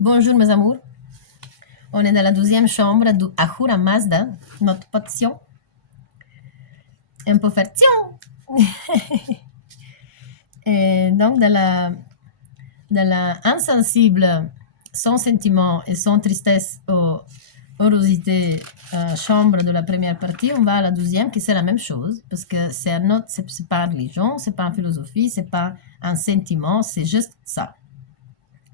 Bonjour mes amours, on est dans la 12e chambre du Ahura Mazda, notre potion. Un peu faire tiens. Et donc dans la insensible, sans sentiment et sans tristesse aux rosités chambre de la première partie, on va à la 12e qui c'est la même chose, parce que c'est pas une religion, c'est pas une philosophie, c'est pas un sentiment, c'est juste ça.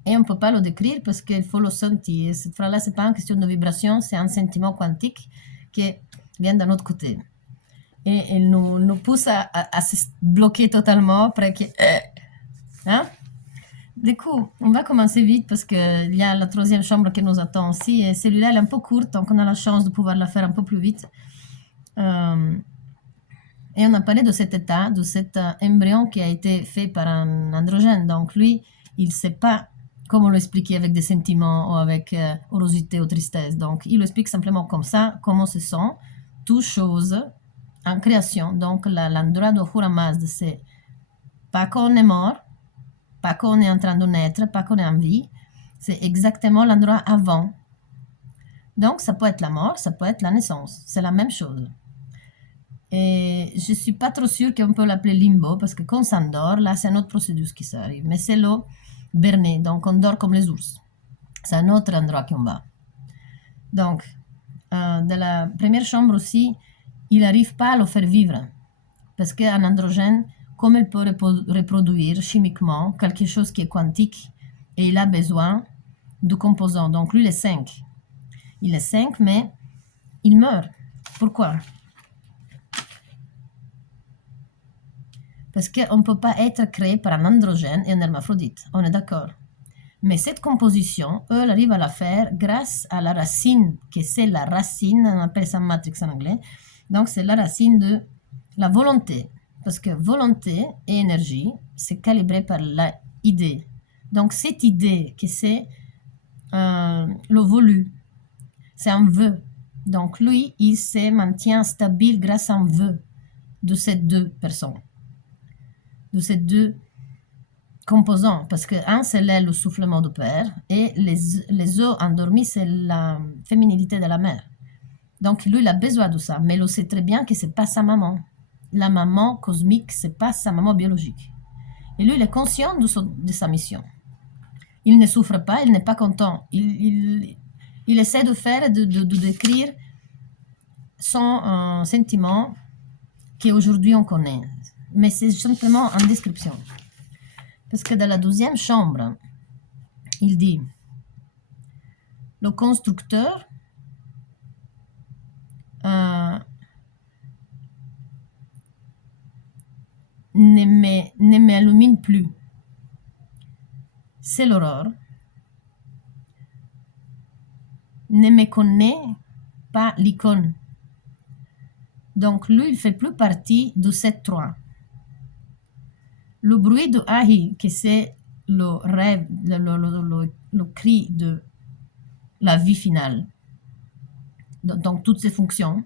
Et on ne peut pas le décrire parce qu'il faut le sentir. Cette phrase-là, ce n'est pas une question de vibration, c'est un sentiment quantique qui vient d'un autre côté. Et il nous pousse à se bloquer totalement après que... Hein? Du coup, on va commencer vite parce qu'il y a la 3e chambre qui nous attend aussi. Et celui-là, elle est un peu courte, donc on a la chance de pouvoir la faire un peu plus vite. Et on a parlé de cet état, de cet embryon qui a été fait par un androgène. Donc lui, il ne sait pas comment l'expliquer avec des sentiments ou avec rosité ou tristesse. Donc il l'explique simplement comme ça, comment se sent, toute chose en création. Donc l'endroit de Ahura Mazda, c'est pas qu'on est mort, pas qu'on est en train de naître, pas qu'on est en vie, c'est exactement l'endroit avant. Donc ça peut être la mort, ça peut être la naissance, c'est la même chose. Et je ne suis pas trop sûre qu'on peut l'appeler limbo, parce que quand on s'endort, là, c'est un autre processus qui s'arrive. Mais c'est l'eau bernée, donc on dort comme les ours. C'est un autre endroit qu'on va. Donc, dans la première chambre aussi, il n'arrive pas à le faire vivre. Parce qu'un androgène, comme il peut reproduire chimiquement quelque chose qui est quantique, et il a besoin de composants. Donc lui, il est 5. Il est 5, mais il meurt. Pourquoi? Parce qu'on ne peut pas être créé par un androgène et un hermaphrodite, on est d'accord. Mais cette composition, eux, ils arrivent à la faire grâce à la racine, que c'est la racine, on appelle ça matrix en anglais, donc c'est la racine de la volonté. Parce que volonté et énergie, c'est calibré par l'idée. Donc cette idée, que c'est le voulu, c'est un vœu. Donc lui, il se maintient stable grâce à un vœu de ces deux personnes. De ces deux composants, parce que un, c'est le soufflement du père, et les os endormis, c'est la féminilité de la mère. Donc lui, il a besoin de ça, mais il sait très bien que c'est pas sa maman. La maman cosmique, c'est pas sa maman biologique. Et lui, il est conscient de sa mission. Il ne souffre pas, il n'est pas content. Il essaie de faire, de décrire son sentiment qu'aujourd'hui on connaît. Mais c'est simplement en description. Parce que dans la 12e chambre, il dit, le constructeur ne m'illumine plus. C'est l'aurore. Ne me connaît pas l'icône. Donc lui, il ne fait plus partie de cette 3. Le bruit de Ahi, que c'est le rêve, le cri de la vie finale, donc toutes ses fonctions,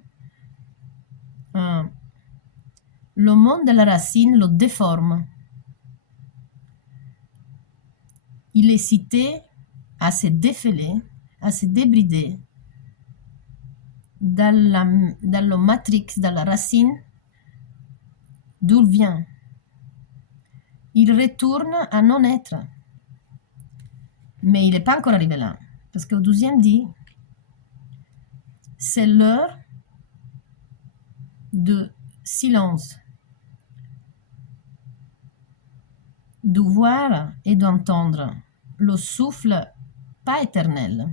le monde de la racine le déforme. Il est cité à se défiler, à se débrider dans le matrix, dans la racine d'où il vient. Il retourne à non-être. Mais il n'est pas encore arrivé là. Parce qu'au 12e dit, c'est l'heure de silence, de voir et d'entendre le souffle pas éternel.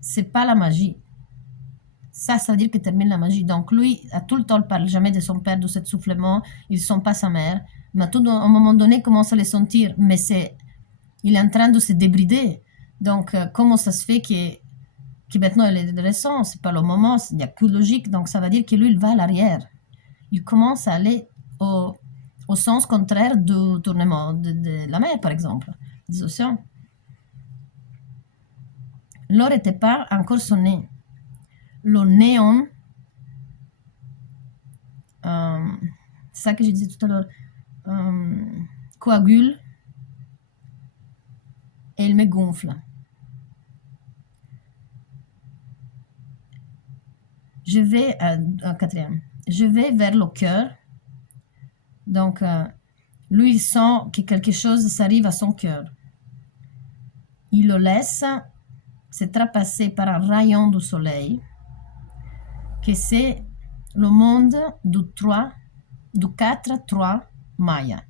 C'est pas la magie. Ça veut dire que termine la magie. Donc lui, à tout le temps, il parle jamais de son père, de ce soufflement. Ils ne sont pas sa mère. Mais à un moment donné, il commence à les sentir. Mais il est en train de se débrider. Donc, comment ça se fait que maintenant il est récent? C'est pas le moment, il n'y a que logique. Donc, ça veut dire que lui, il va à l'arrière. Il commence à aller au sens contraire du tournement de la mer, par exemple, des océans. L'heure n'était pas encore sonnée. Le néon, c'est ça que je disais tout à l'heure, coagule et il me gonfle. Je vais, quatrième, je vais vers le cœur. Donc, lui, il sent que quelque chose s'arrive à son cœur. Il le laisse se trapasser par un rayon du soleil, que c'est le monde du 4-3 Maya.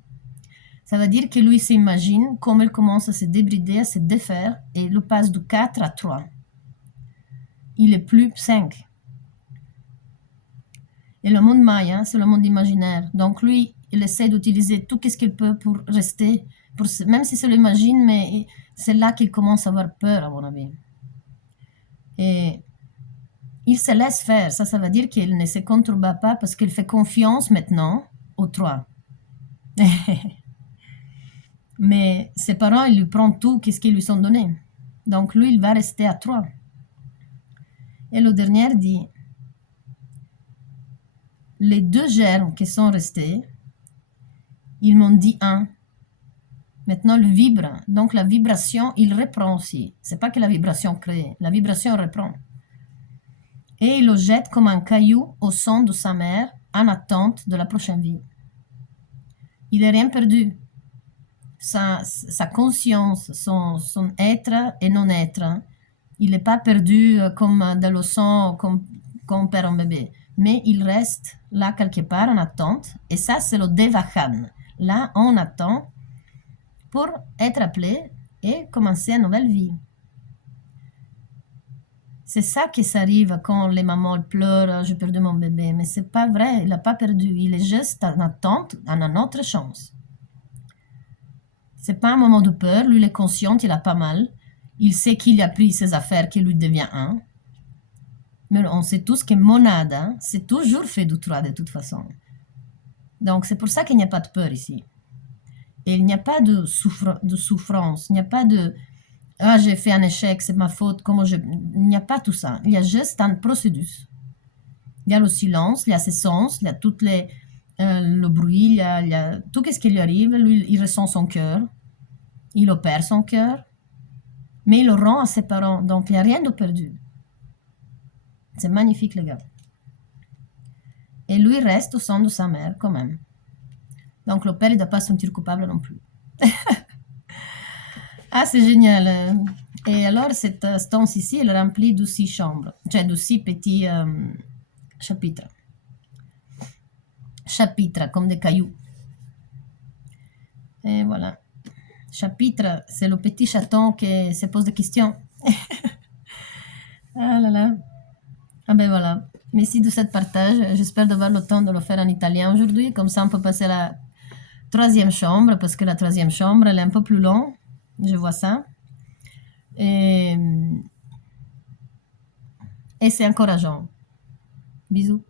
Ça veut dire que lui s'imagine comme il commence à se débrider, à se défaire, et il passe du 4 à 3. Il est plus 5. Et le monde Maya, c'est le monde imaginaire. Donc lui, il essaie d'utiliser tout ce qu'il peut pour rester, même si se l'imagine, mais c'est là qu'il commence à avoir peur, à mon avis. Et il se laisse faire. Ça veut dire qu'il ne se contrebat pas parce qu'il fait confiance maintenant aux 3. Mais ses parents, ils lui prennent tout ce qu'ils lui sont donnés. Donc lui, il va rester à 3. Et le dernier dit, les 2 germes qui sont restés, ils m'ont dit 1. Maintenant, il vibre. Donc la vibration, il reprend aussi. C'est pas que la vibration crée, la vibration reprend. Et il le jette comme un caillou au sein de sa mère en attente de la prochaine vie. Il n'est rien perdu. Sa conscience, son être et non-être, il n'est pas perdu comme dans le sang, comme on perd un bébé. Mais il reste là quelque part en attente. Et ça, c'est le Devahan. Là, on attend pour être appelé et commencer une nouvelle vie. C'est ça qui s'arrive quand les mamans pleurent, j'ai perdu mon bébé. Mais c'est pas vrai, il n'a pas perdu. Il est juste en attente, en une autre chance. C'est pas un moment de peur, lui il est conscient qu'il a pas mal. Il sait qu'il a pris ses affaires, qu'il lui devient un. Mais on sait tous que monade, hein, c'est toujours fait du 3 de toute façon. Donc c'est pour ça qu'il n'y a pas de peur ici. Et il n'y a pas de souffrance, il n'y a pas de « Ah, j'ai fait un échec, c'est ma faute, Il n'y a pas tout ça. Il y a juste un processus. Il y a le silence, il y a ses sens, il y a le bruit, il y a tout ce qui lui arrive. Lui, il ressent son cœur, il opère son cœur, mais il le rend à ses parents. Donc, il n'y a rien de perdu. C'est magnifique, les gars. Et lui reste au sein de sa mère, quand même. Donc, le père, il ne doit pas se sentir coupable non plus. Ah, c'est génial. Et alors, cette stance ici, elle est remplie de 6 chambres, de 6 petits chapitres. Chapitres, comme des cailloux. Et voilà. Chapitre, c'est le petit chaton qui se pose des questions. Ah là là. Ah ben voilà. Merci de ce partage. J'espère d'avoir le temps de le faire en italien aujourd'hui. Comme ça, on peut passer à la 3e chambre, parce que la 3e chambre, elle est un peu plus longue. Je vois ça. Et c'est encourageant. Bisous.